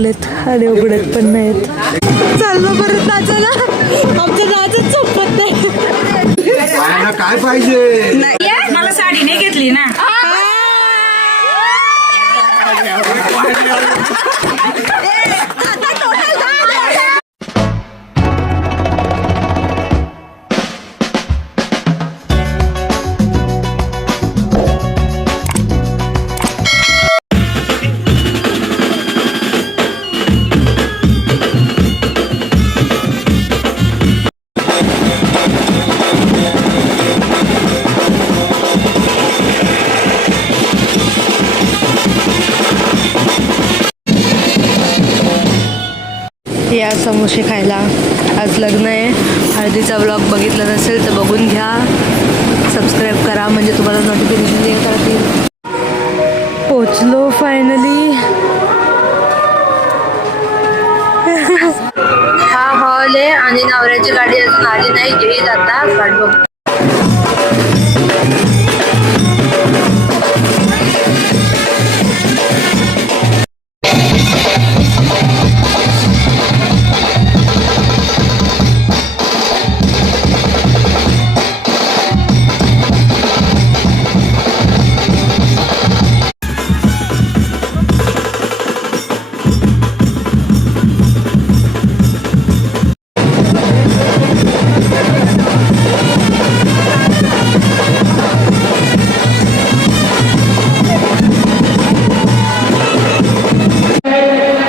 आलेत आणि उघडत पण नाहीत. चाललो परत नाचायला. आमचं नाचच संपत नाही. काय पाहिजे? मला साडी नाही घेतली ना. या समोसे खायला. आज लग्न आहे. हळदीचा ब्लॉग बघितला नसेल तर बघून घ्या. सबस्क्राईब करा म्हणजे तुम्हाला नोटिफिकेशन येत राहतील. पोचलो फायनली. हा हॉल आहे आणि नवऱ्याची गाडी अजून आली नाही. घेईल आता गाडी बघ.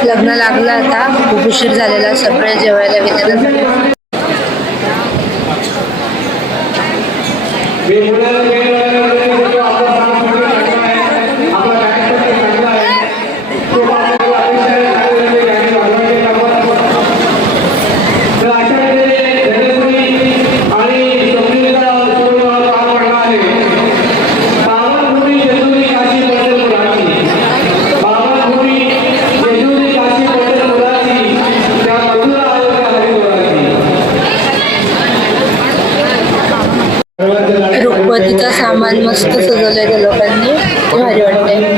लग्न लागलं आता. खूप उशीर झालेला. सगळे जेवायला घेतलं. रुखवतीचं सामान मस्त सजवलंय त्या लोकांनी. भारी वाटतंय.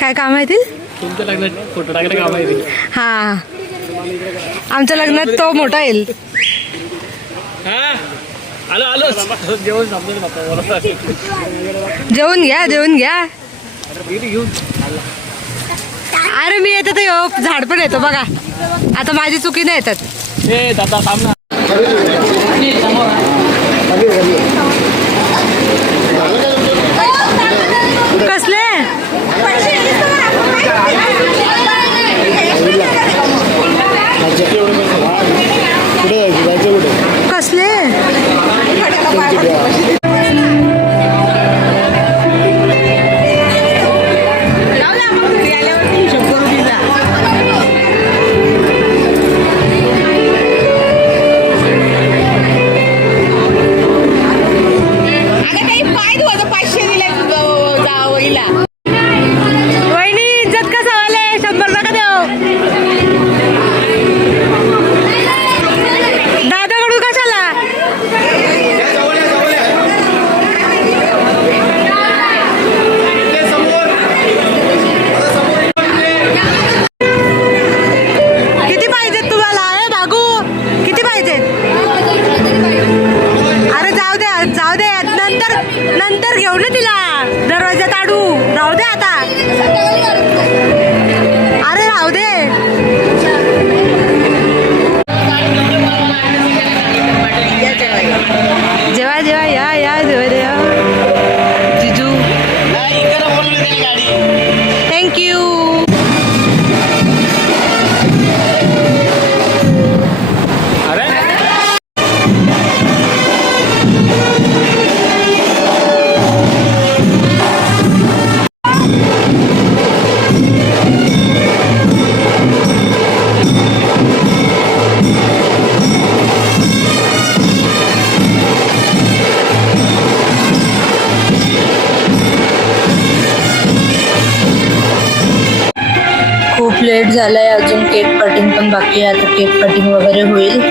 काय काम आहे ते? तुमच्या लग्नात फोटो टाकायला काम आहे. हा, आमच्या लग्नात तो मोठा येईल. आलो आलो. जेवण समजेल बाप्पा. जेवून घ्या, जेवून घ्या. अरे मी येते तर झाड पण येतो बघा. आता माझी चुकी नाही येतात. ए दादा थांब ना. कसले कसले नंतर घेऊ ना तिला. दरवाजा काढू. राहू दे आता. अरे राहू दे. लेट झालाय, अजून केक कटिंग पण बाकी आहे. आता केक कटिंग वगैरे होईल.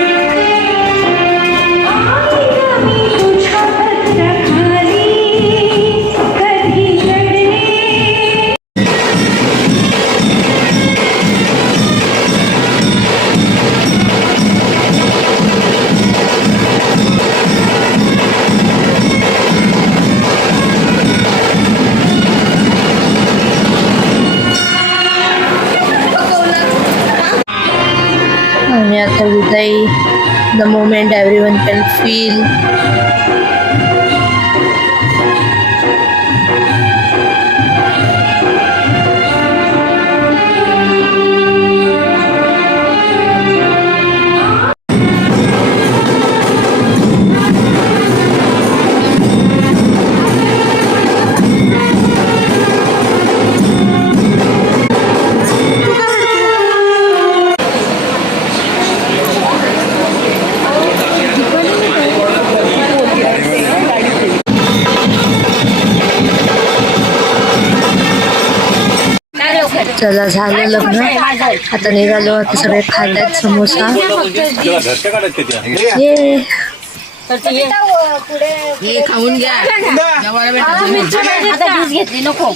आणि आता विदाई, the moment everyone can feel. चला झालं लग्न, आता निघालो. आता सगळे खाल्ल्यात समोसा. ये खाऊन घ्या. घेतली नको.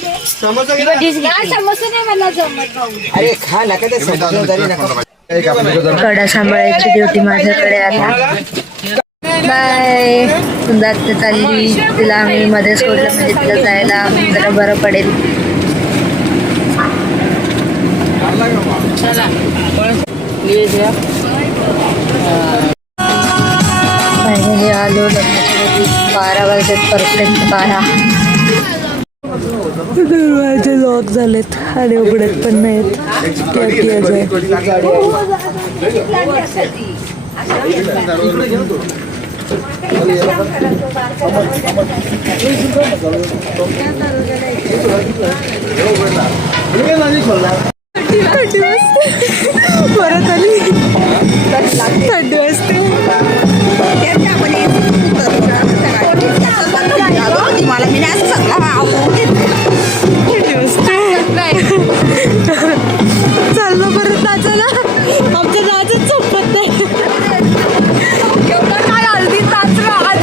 कडा सांभाळायची ड्युटी माझ्याकडे आता. बाय. सुंदर चालली, तिला आम्ही मध्ये सोडलं म्हणजे तिला जायला जरा बरं पडेल. फायनली आलो लग्नाच्या 12 वाजत, परफेक्ट 12. दरवाजे लॉक झालेत आणि उघडत पण नाहीत. परत आली थंडी वाजते. चाललो परत नाचायला. आमच्या नाचच संपत नाही. एवढं काय अर्धी नाचलं आज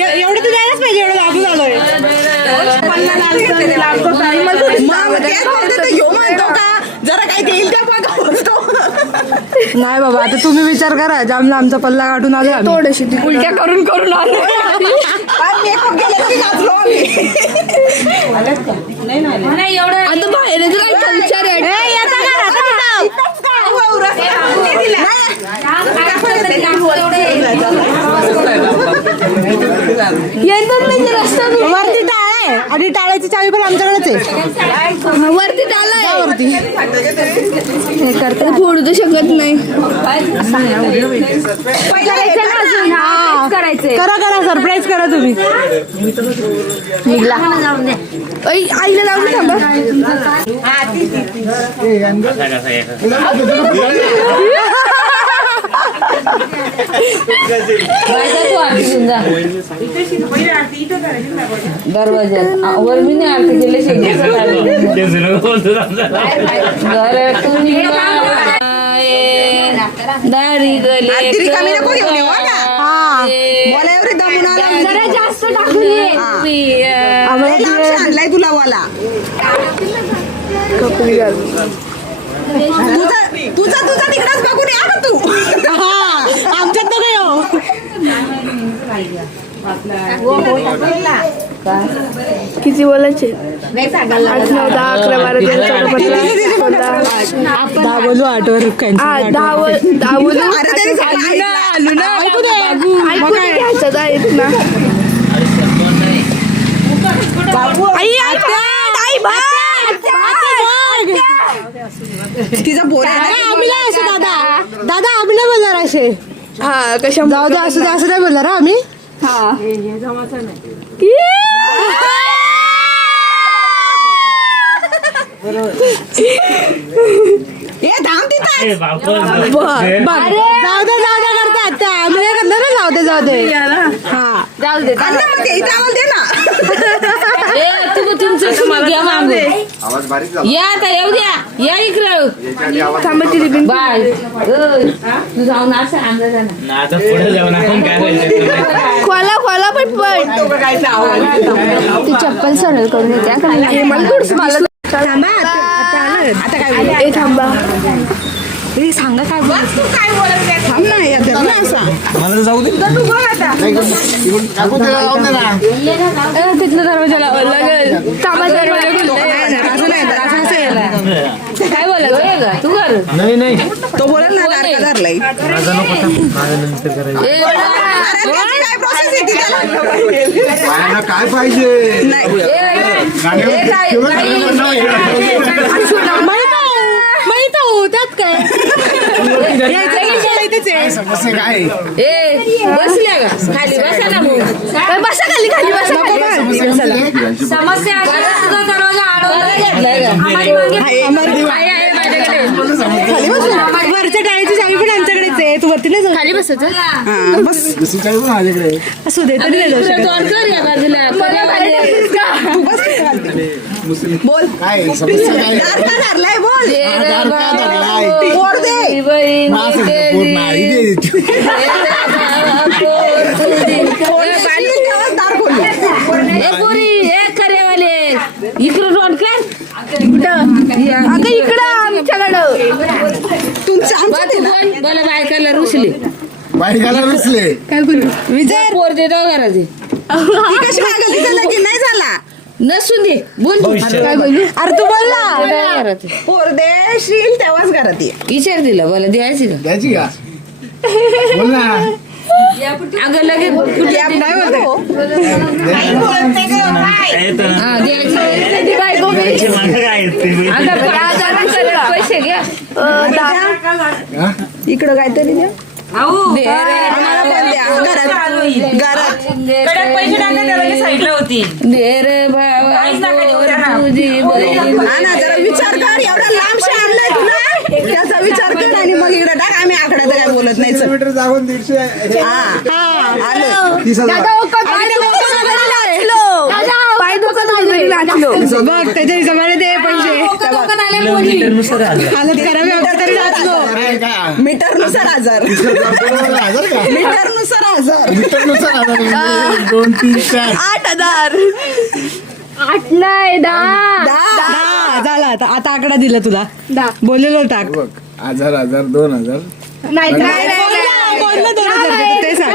एवढं तर द्यायलाच पाहिजे. एवढं लागू झालोय. जरा काही देईल का नाही बाबा. आता तुम्ही विचार करा. जामला आमचा पल्ला काढून आलो, थोडीशी उलट्या करून करून आलो. आता बाहेर विचार वरती टाळ आहे आणि टाळाची चावी पण आमच्याकडेच आहे. वरती टाळ आहे. वरती हे करता फोडू तर शकत नाही. करा करा सरप्राईज करा तुम्ही. निघला आईला लावून थांबा. तू आरती घेऊन जा दरवाज्यात वर मी नाही आरती केली दारी गले जास्त टाकून आणलाय तुला वाला तुझा तिकडेच बघून या ना तू आमच्यात तर काय किती बोलायचे 8, 9, 10, 11, 12, 13, 14, 15 बोलू 8 वर 10 बोलू आलू ना ऐकू दे घ्यायचं ना तिचा बोल आम्ही नाही असं दादा आम्ही नाही बोलणार असे हा कशा जाऊ दे असं नाही बोलणार आम्ही थांब तिथं जाऊ दे करतात त्या आम्ही नाही करणार ना जाऊ दे जाऊ दे इथे आवाज दे ना तुमचं घ्या मागून या आता येऊ द्या या इकडं बाय तू जाऊन असं आणलं जा ना आता पुढे जाऊन आपण काय खोला पटपट ती चप्पल सरळ करून येते आता काय थांबा सांगा काय थांब ना असा मला तर जाऊ दे तिथलं दरवाजा लावायला लागेल काय बोलायचं तू कर नाही तो बोलेल ना दारका धरलाय माझा नको माझ्या नंतर करायचं काय प्रोसेस आहे ती त्याला? काय पाहिजे माहित त्यात काय समस्या काय बसल्या का खाली बसा ना मग बसा खाली समस्या तुझा दरवाजा अडवला घेतलाय का वरच्या टाळीची चावी पण आमच्याकडेच आहे तू वरती नाही जाऊ खाली बसायचं माझ्याकडे असू दे तरी नाही जाऊ शकत कर या बाजूला बोल काय समस्या काय दारका धरलाय बोल दारका धरलाय. पोर दे दार खोलू इकडं रोड कर अगं इकडं आमच्याकडं तुमचं आमचं ते ना. मला बायकाला रुसली बायकाला बसले काय बोलू विजय पोर दे घराचे ती कशी मागं तिचं लगीन नाही झाला नसून दे बोल तू. काय बोलू अरे तू बोल ना घरात पोर देशील तेव्हाच घरात ये विचार दिला मला द्यायची का द्यायची का बोल ना अगं लगेच कुठल्या नाही बोलतो हा द्यायची बायको पैसे घ्या इकडं काहीतरी द्या दे रे. आम्हाला पण द्या घरात कडक पैसे टाकले त्याला साईडला होती दे रे भावा काहीच नका देऊ त्यांना. तुझी बहीण. हा ना जरा विचार कर एवढा लांबशी आणलाय तुला त्याचा विचार कर आणि मग इकडे टाक आम्ही आकड्यात काय बोलत नाही चल. किलोमीटर जाऊन 150 हा आलं 30,000 पाय दुखत बघ त्याच्या हिशोबाने दे पैसे हालत करावी तरी नाचलो काय का मीटर नुसार 1000 हजार का मीटर नुसार 1000 मीटरनुसार 2 3 4 8,000 8 नाही 10 झाला आता आकडा दिला तुला बोललेलो टाक बघ 1000 2000 नाही ते सांग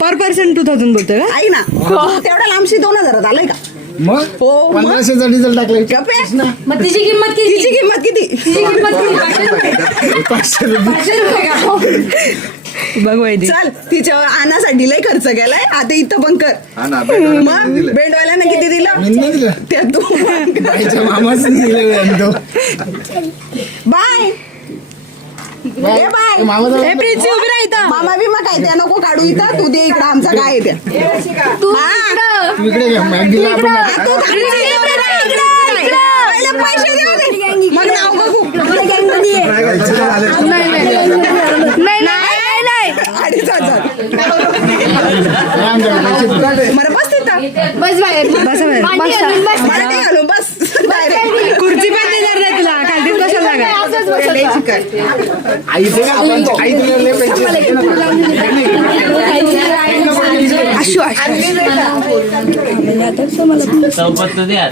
पर पर्सन 2000 बोलतोय का ऐक ना तेवढ्या लांबशी 2000 आलंय का मग हो, मग? 1500चा डिझेल टाकलाय गप्पे. मग तिची किंमत किती तिची किंमत किती तिची किंमत किती 500 रुपये 500 रुपये का बघ वैदी चल तिच्या आणासाठी लय खर्च केलाय आता इथं पण कर हा ना मग बेंडवाल्याने किती दिलं मी नाही दिलं ते तू बाईच्या मामाच दिले तो बाय बाय मामा ए प्रिन्सी उभी राह इथं मामा बिमा काय त्या नको काढू इथं तू दे इकडं आमचा काय आहे त्या तू हा. तू इकडे घ्या मॅगीला आपण तू थांब इकडे, पहिले पैसे देऊ दे. मग नाव बघू नाही बसा बाहेर. मांडी घालून बस direct. खुर्ची पण देणार नाही तुला, खालतीच बसायला लागा. लय चिकन. आई दे ना, आई तुला लय पैसे देते ना. चौपत द्या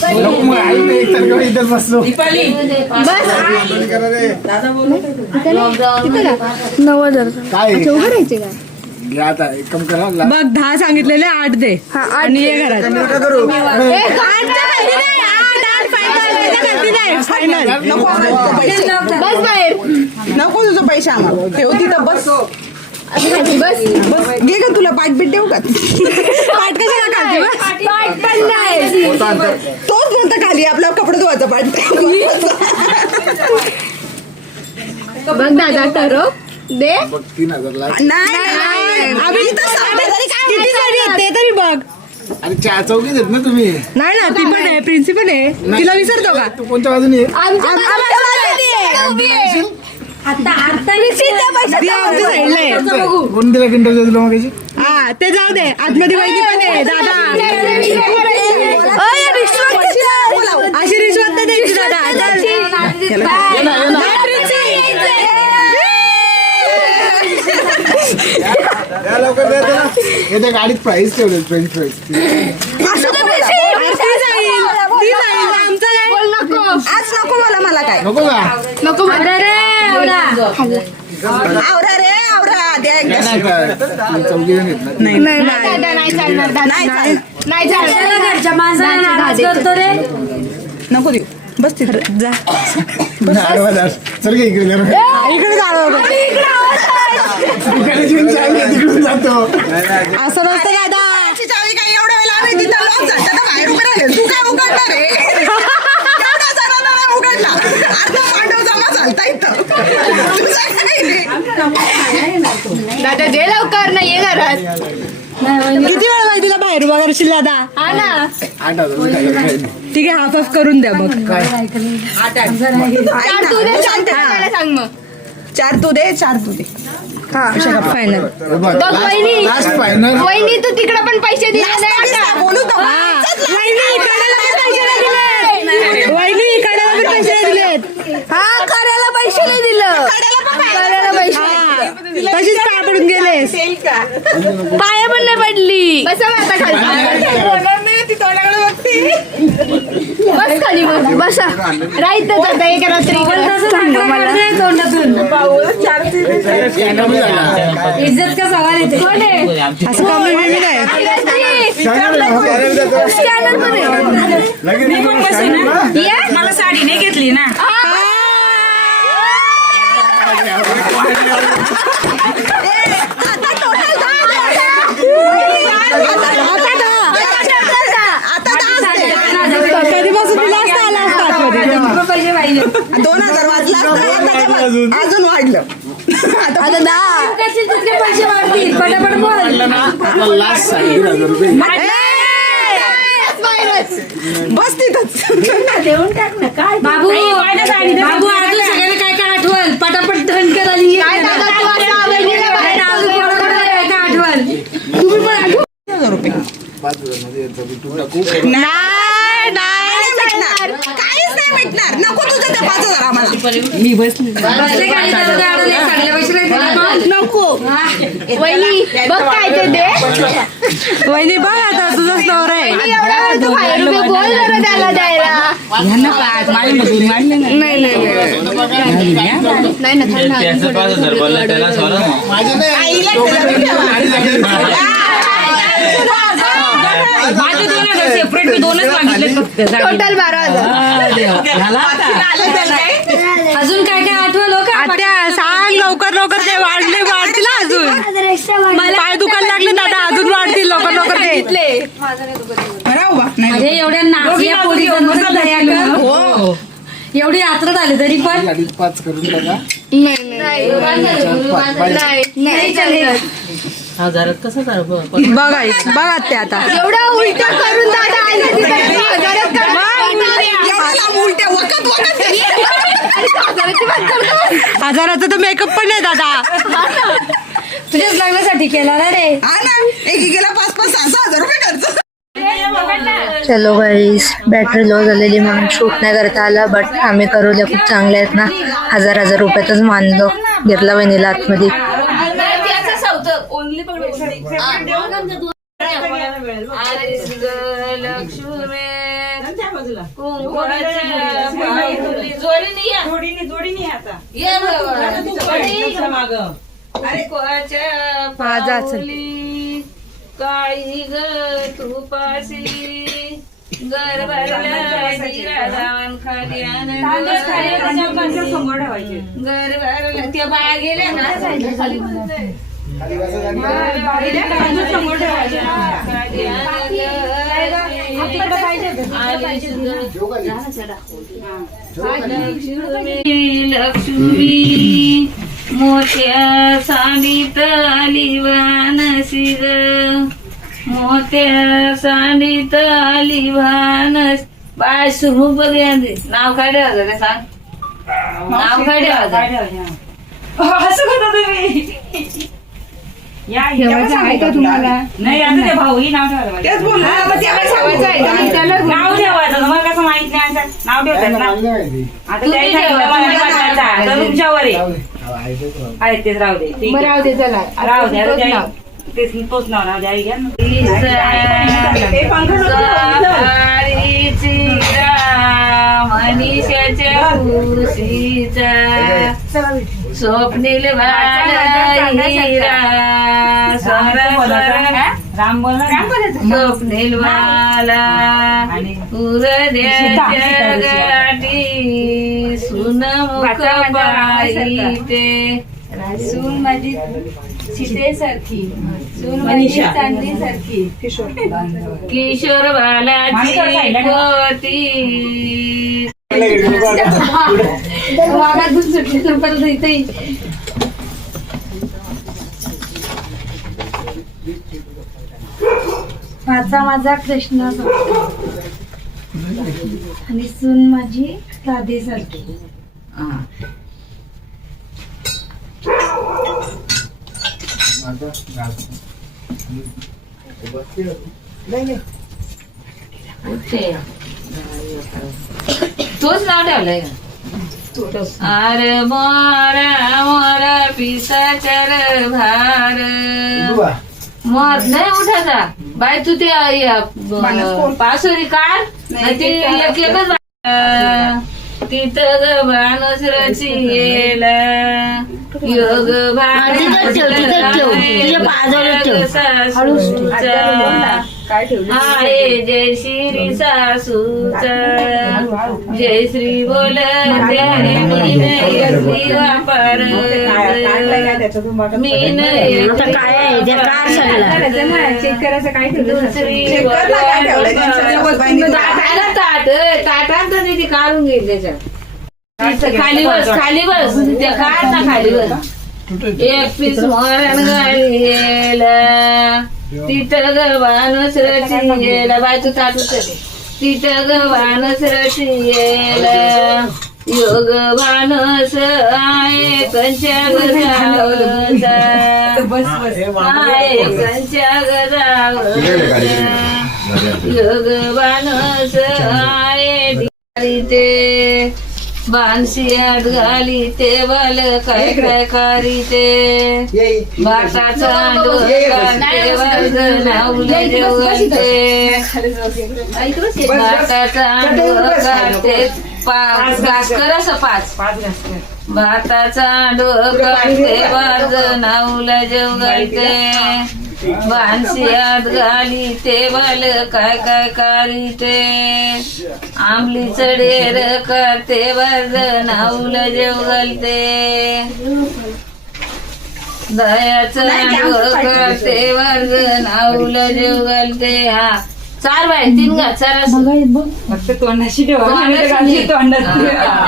नको मग आई नाही तर किंवा इथंच बसलो. दीपाली करा रे. काय घ्या आता एक काम करा ला- बघ 10 सांगितलेले 8 दे आणि ये घरात. फायनल. नको आम्हाला तुझे पैसे. नको तुझं पैसे आम्हाला. ठेव तिथं बस. बस घे का तुला पाठबीट देऊ का? पाठ कशाला खालती बस? तोच बोलता खाली आपला कपडे धुवायचा पाठ. बघ दादा ठरव दे. बघ 3,000 ला. नाही आम्ही इथं 7,000 किती जरी आहेत ते तरी बघ. अरे चहा चौकीत आहेत ना तुम्ही. नाही ना ती पण आहे, प्रिन्सिपल आहे. तिला विसरतो का? तू कोणत्या बाजूने आहे? ती आमच्या साईडला आहे. कोण दिला किंडर तुला मग याची? हा ते जाऊ दे, आतमध्ये वहिनी पण आहे दादा. अशी रिश्वत नाही द्यायची दादा. या लवकर द्या त्याला. येत्या गाडीत प्राईस ठेवले फ्रेंच फ्राईज. आज नको मला काय नको का? आवरा रे आवरा द्या एकदा. नाही का? तुम्ही चौघीजण आहेत ना? नाही चालणार. नको देऊ बस तिथं जा. आडवा जा. चल का इकडे जरा. इकडे जाणं इकडे घेऊन चालले, तिकडून जातो. असं नसतं दादा. ची चावी काय एवढ्या वेळेला आम्ही तिथं लॉक झालं तर बाहेर उभं राहिले. तू काय उघडणार रे? एवढा जणांना नाही उघडला. अर्धा पांडव जमा चालता इथं. तुझं काय रे? दादा दे लवकर नाही ये घरात. किती वेळ पाहिजे तिला बाहेर उभा करशील दादा? 8,000 रुपये. ठीक आहे, हाफ ऑफ करून द्या मग. चार तू दे मला सांग मग. 4 तू दे 4 तू दे. फायनल. बघ, बघ वहिनी लास्ट फायनल. वहिनी तू तिकडे पण पैसे दिले नाही आता. बोलू तर वहिनी इकडे पैसे नाही दिलेत. वहिनी इकडे पैसे नाही दिलेत. हा करायला पैसे नाही दिलं. करायला पैसे तशीच पाय पडून गेलेस. पाया पण नाही पडली. बस आता खाली. बस खाली बसा. राईत दादा एक रात्री इज्जत का सवाल येते. कोण आहे? असं कमी बिमी नाही. स्कॅनर पण आहे. मी पण बसू ना. या. मला साडी नाही घेतली ना. कधीपासून तुला असता आला असता आतमध्ये. 2,000 वाजला असता. आता बघ, अजून वाढलं. आता पैसे वाढतील. पटापट बोल. लास्ट 3,000 रुपये. बस तिथंच. बाबू बाबू अजून सगळ्यांना काय काय आठवल? पटापट धनकर आली. काय दादा तू आता वहिनीला बाहेर अजून कोणाकोणाला काय काय आठवल? तुम्ही पण आठवल. 5,000 मध्ये यांचा बी टू टाकू. नाही भेटणार. काहीच नाही भेटणार. नको तुझं ते 5,000 आम्हाला. बसले गाडीत अडवले, अडवले. सगळ्या पैसे नाही दिले मग. नको. वहिनी बघ काय ते दे. वहिनी बघ आता तुझंच नवरा आहे. एवढा तू बाहेर उभे बोल जरा त्याला द्यायला. नाही ना त्याचं 5,000 बोलला त्याला सोडा. माझे नाही. आईला माझे 2,000 सेपरेट मी 2च मागितले फक्त. टोटल 12,000. अजून काय काय आठवल हो का? आत्या सांग लवकर लवकर. ते वाढतील अजून. पाय दुखायला लागले दादा, अजून वाढतील. लवकर लवकर दे. राहू बा. नाही अरे एवढ्या नाचल्या पोरी एवढी यात्रा झाली तरी पण गाडीत 5 करून टाका. नाही चालेल. बघा बघा ते आता एवढा उलटा करून दादा आले तिथे 2,000च करा. उलट्या वखत हजाराचा तर मेकअप पण नाही दादा. तुझ्याच लग्नासाठी केला ना रे. हा ना, एकेकीला 5-5, 6-6 हजार रुपये खर्च. चलो गाईस, बॅटरी लो झालेली म्हणून शूट नाही करता आलं, बट आम्ही करूया खूप चांगले आहेत ना. 1000 रुपयातच मानलो. घेतला वहिनीला आतमध्ये. काळी ग तुपाशी घर भरलं खाली घर भरलं. त्या बाया गेल्या ना लक्ष्मी मोठ्या सांडीत आली वानसी ग. मोठ्या सांडीत आली वानस. बाय सुरू बघूया नाव काय ठेवायचं सांग. नाव काय ठेवायचं. असं करता तुम्ही. आहे का तुम्हाला? नाही आता ते भाऊ नाव ठेवायचं. तेच बोललो. नाव ठेवायचं तुम्हाला कसं माहित नाही. नाव ठेवतात ना आता त्या तुमच्यावर आहे तेच राहू दे. राहू दे चला. राहू द्या तेच तोच नाव राहू द्या. घ्या मनीषाच्या खुशीचा स्वप्नील हिरा राम बोल स्वप्नील वाला उरद्याच्या गाठी सुन मुख बाई ते. सून माझी सीतेसारखी, सून माझी चांदणीसारखी. किशोर बालाची पोती. वागातून सुटली तर परत इथे माझा कृष्ण आणि सून माझी राधेसारखी. तोच नाव ठेवलंय. अरे मोरा मोरा पिसाचर भार मत नाही उठायचा. बाय तू ते पासोरी काढ. ते एकच तिथं ग भानस रचिला योग आहे जय श्री सासूचा जय श्री बोल वापर मीन ताटात ती काढून घेईल त्याच्यात. खाली बस खाली बस त्या काढ ना खाली बस. एक पीस मरण गेला तिथं गवानस रची गेला. बाय तू ताटूच तिथं गवानस रची गेला योग मानस आहे कंच्या गजावचा आहे कंच्या गजावचा योग मानस आहे ते बांशियात घाली ते बाल काय काय करी ते बाटाचा डोका नावले जेवते बाटाचा डोका ते घास कर असं 5 भाताचा डोका ते बाज नावला जेव घालते बांशियात घाली ते बाल काय काय करी ते आंबली चढेर करते बाज नावला जेव घालते दयाचं करते बाज नावला जेव घालते. हा 4 बाय 3 घाल 4 फक्त तोंडाशी ठेवा. तोंडात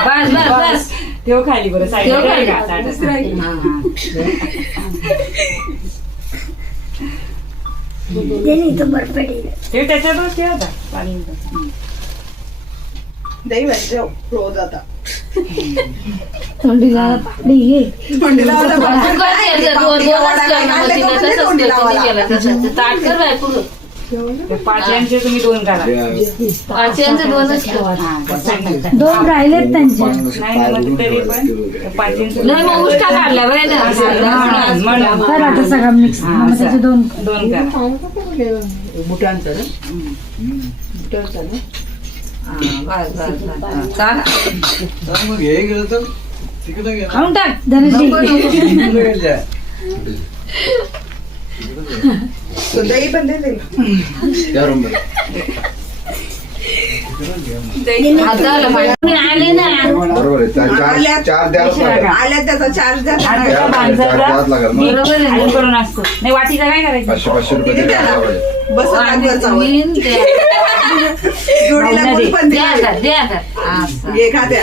बस बस बस ठेव खाली बरं दही भाजी रोज आता तोंडीला वाला बाबा. तू काय केलं? दोनच करणं मग तिला तसंच तिने केलं तसंच. ताट कर बाय पुढं. पाचव्यांचे तुम्ही 2 करा. पाचव्यांचं 2च कर. दोन राहिलेत त्यांचे. नाही ना, मग तरी पण पाचव्यांचे नाही मग उष्टा काढला बरं ना. म्हणून तर आता सगळं मिक्स मग त्याचे दोन 2 करा. बस बस बस. चाल. मग हे गेलं तर तिकडे गेलं. खाऊन टाक. दही पण दे दे. या रूममध्ये. हाताला पाणी आले ना. बरोबर आहे. चार द्यावंच लागेल. आल्या त्याचा चार्ज द्या. आता द्यावं लागेल. चार द्यावंच लागेल ना. बरोबर आहे आणि करून असतो. नाही वाटीचा काय करायचं? 500 रुपये तरी द्यायला पाहिजे. बस आणि रातभर चावल. तुम्ही द्या. जोडीला गुळ पण दे. द्या आता, द्या आता. असं. ये खात्या.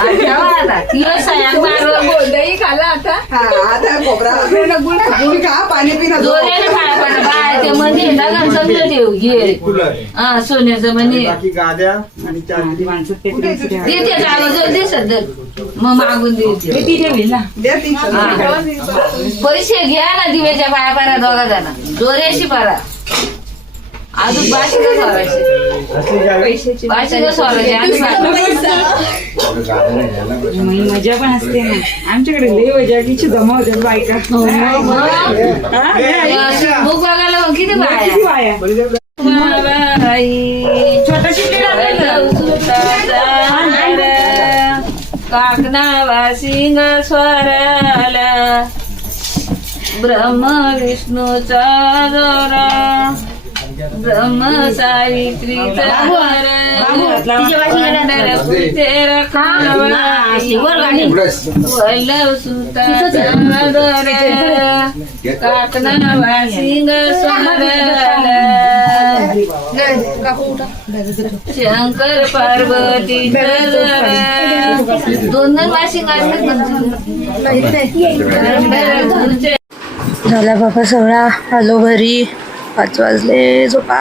आणि ठेवा आता. किलो साया मारून. दही खाला आता. हा आता खोबरा गुळ खा पाणी पिणं. जोऱ्याने खाया पण बाय ते मध्ये दगड समजा ठेव घे. हा सोन्याचं म्हणे बाकी गाद्या आणि चार माणसं ते द्यायचं. देते जागोजवळ दे सध्या मग मागून देते. ती ठेवील ना. द्या ती. पैसे घ्या ना दिव्याच्या पाया पारा दोघा जण जोऱ्याशी पारा अजून बाशीचं सोडायचे बाशीचं सोडायचे आणि गाद्या नाही घ्यायला पाहिजे. मग मजा पण असते ना. आमच्याकडे लई वजाकीची जमा होत्या बायका. बुक बघायला मग किती बाया किती बाया? छोटाशी काकणावा सिंग स्वराला ब्रह्म विष्णूचा जोरा ब्रह्म सावित्रीचा वल्लभ सुताचा दोरा काकणावा सिंग स्वराला शंकर पार्वती दोन वाशिंग झाला बाबा सगळा आलो घरी 5 वाजले झोपा.